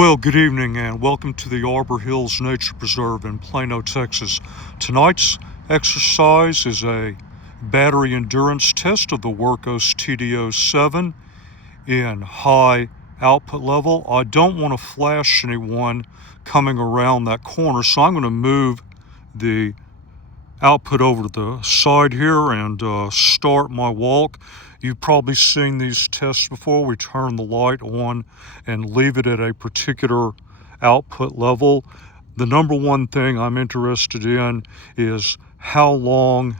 Well, good evening and welcome to the Arbor Hills Nature Preserve in Plano, Texas. Tonight's exercise is a battery endurance test of the Wurkkos TD07 in high output level. I don't want to flash anyone coming around that corner, so I'm going to move the output over to the side here and start my walk. You've probably seen these tests before. We turn the light on and leave it at a particular output level. The number one thing I'm interested in is how long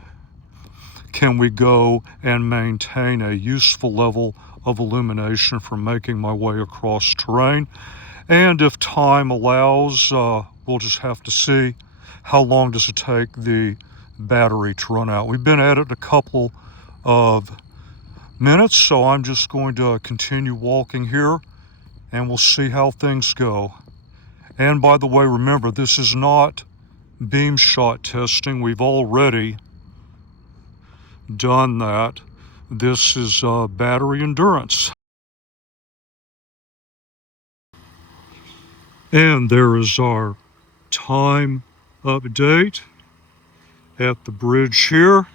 can we go and maintain a useful level of illumination for making my way across terrain. And if time allows, we'll just have to see how long does it take the battery to run out. We've been at it a couple of minutes, so I'm just going to continue walking here and we'll see how things go. And by the way, remember, this is not beam shot testing. We've already done that. This is battery endurance. And there is our time update at the bridge here.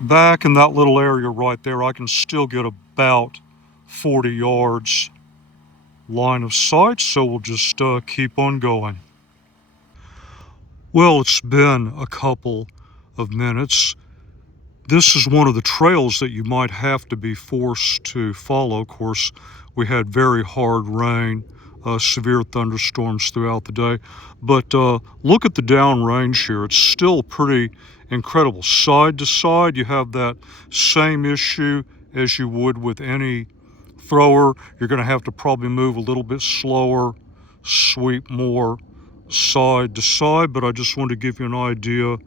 Back in that little area right there, I can still get about 40 yards line of sight, so we'll just keep on going. Well, it's been a couple of minutes. This is one of the trails that you might have to be forced to follow. Of course, we had very hard rain, severe thunderstorms throughout the day. But look at the downrange here. It's still pretty incredible. Side to side, you have that same issue as you would with any thrower. You're going to have to probably move a little bit slower, sweep more side to side. But I just wanted to give you an idea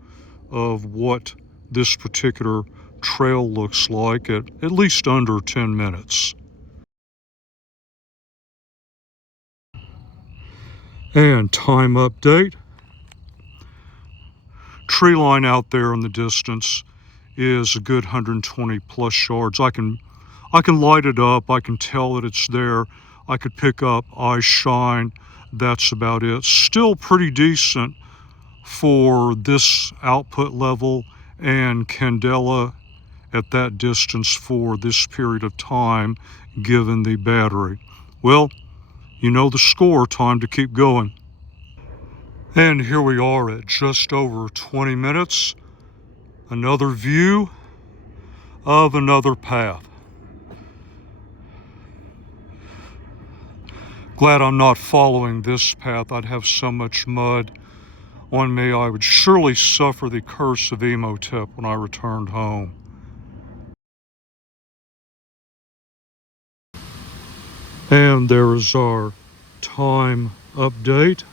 of what this particular trail looks like at least under 10 minutes. And time update. Tree line out there in the distance is a good 120 plus yards. I can light it up. I can tell that it's there. I could pick up eye shine. That's about it. Still pretty decent for this output level and candela at that distance for this period of time, given the battery. Well, you know the score, time to keep going. And here we are at just over 20 minutes. Another view of another path. Glad I'm not following this path. I'd have so much mud on me. I would surely suffer the curse of Emotep when I returned home. And there is our time update.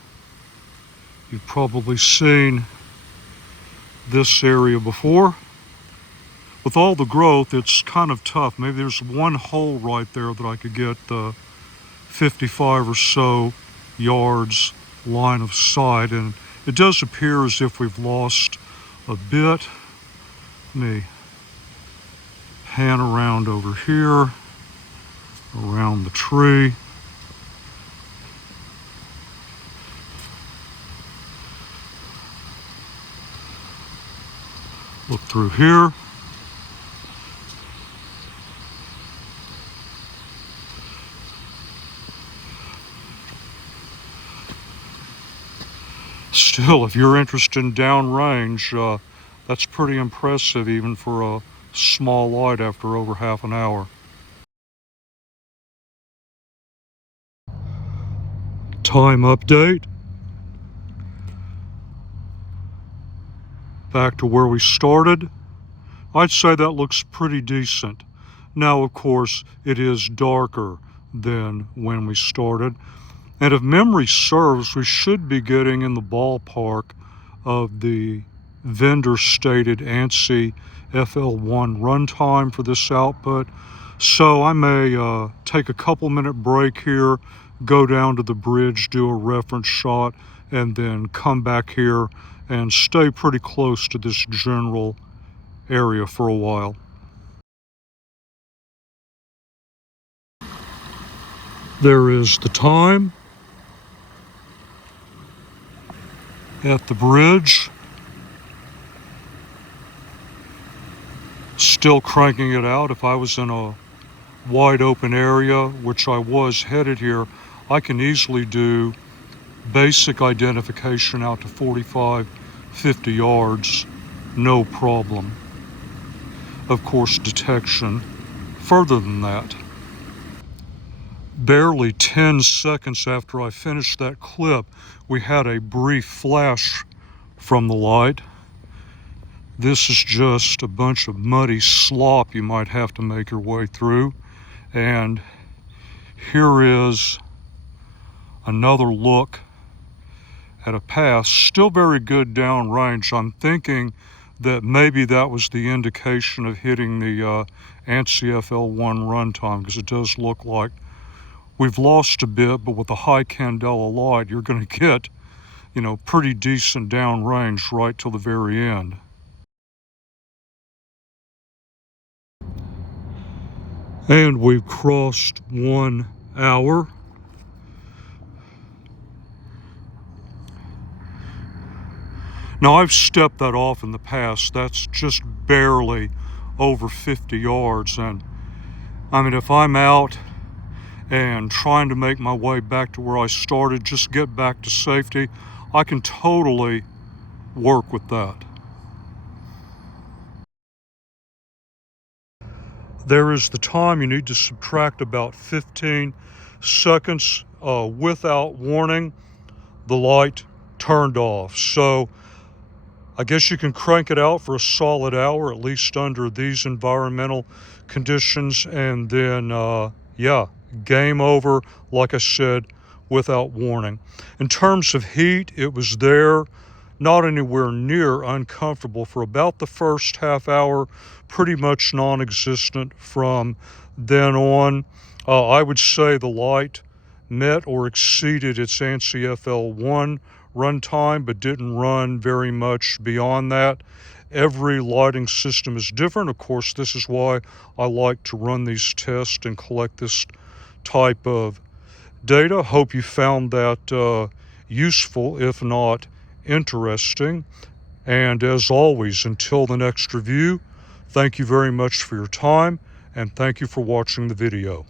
You've probably seen this area before. With all the growth, it's kind of tough. Maybe there's one hole right there that I could get 55 or so yards line of sight, and it does appear as if we've lost a bit. Let me pan around over here, around the tree. Look through here. Still, if you're interested in downrange, that's pretty impressive even for a small light after over half an hour. Time update. Back to where we started. I'd say that looks pretty decent. Now, of course, it is darker than when we started. And if memory serves, we should be getting in the ballpark of the vendor stated ANSI FL1 runtime for this output. So I may take a couple minute break here, go down to the bridge, do a reference shot, and then come back here and stay pretty close to this general area for a while. There is the time at the bridge. Still cranking it out. If I was in a wide open area, which I was headed here, I can easily do basic identification out to 45, 50 yards, no problem. Of course, detection further than that. Barely 10 seconds after I finished that clip, we had a brief flash from the light. This is just a bunch of muddy slop you might have to make your way through. And here is another look at a pass, still very good downrange. I'm thinking that maybe that was the indication of hitting the ANSI-FL1 runtime, because it does look like we've lost a bit, but with a high candela light, you're going to get, pretty decent downrange right till the very end. And we've crossed 1 hour. Now, I've stepped that off in the past. That's just barely over 50 yards. And I mean, if I'm out and trying to make my way back to where I started, just get back to safety, I can totally work with that. There is the time. You need to subtract about 15 seconds. Without warning, the light turned off. So I guess you can crank it out for a solid hour, at least under these environmental conditions, and then, yeah, game over, like I said, without warning. In terms of heat, it was there, not anywhere near uncomfortable for about the first half hour, pretty much non-existent from then on. I would say the light met or exceeded its ANSI-FL1 runtime, but didn't run very much beyond that. Every lighting system is different. Of course, this is why I like to run these tests and collect this type of data. Hope you found that useful, if not interesting. And as always, until the next review, thank you very much for your time, and thank you for watching the video.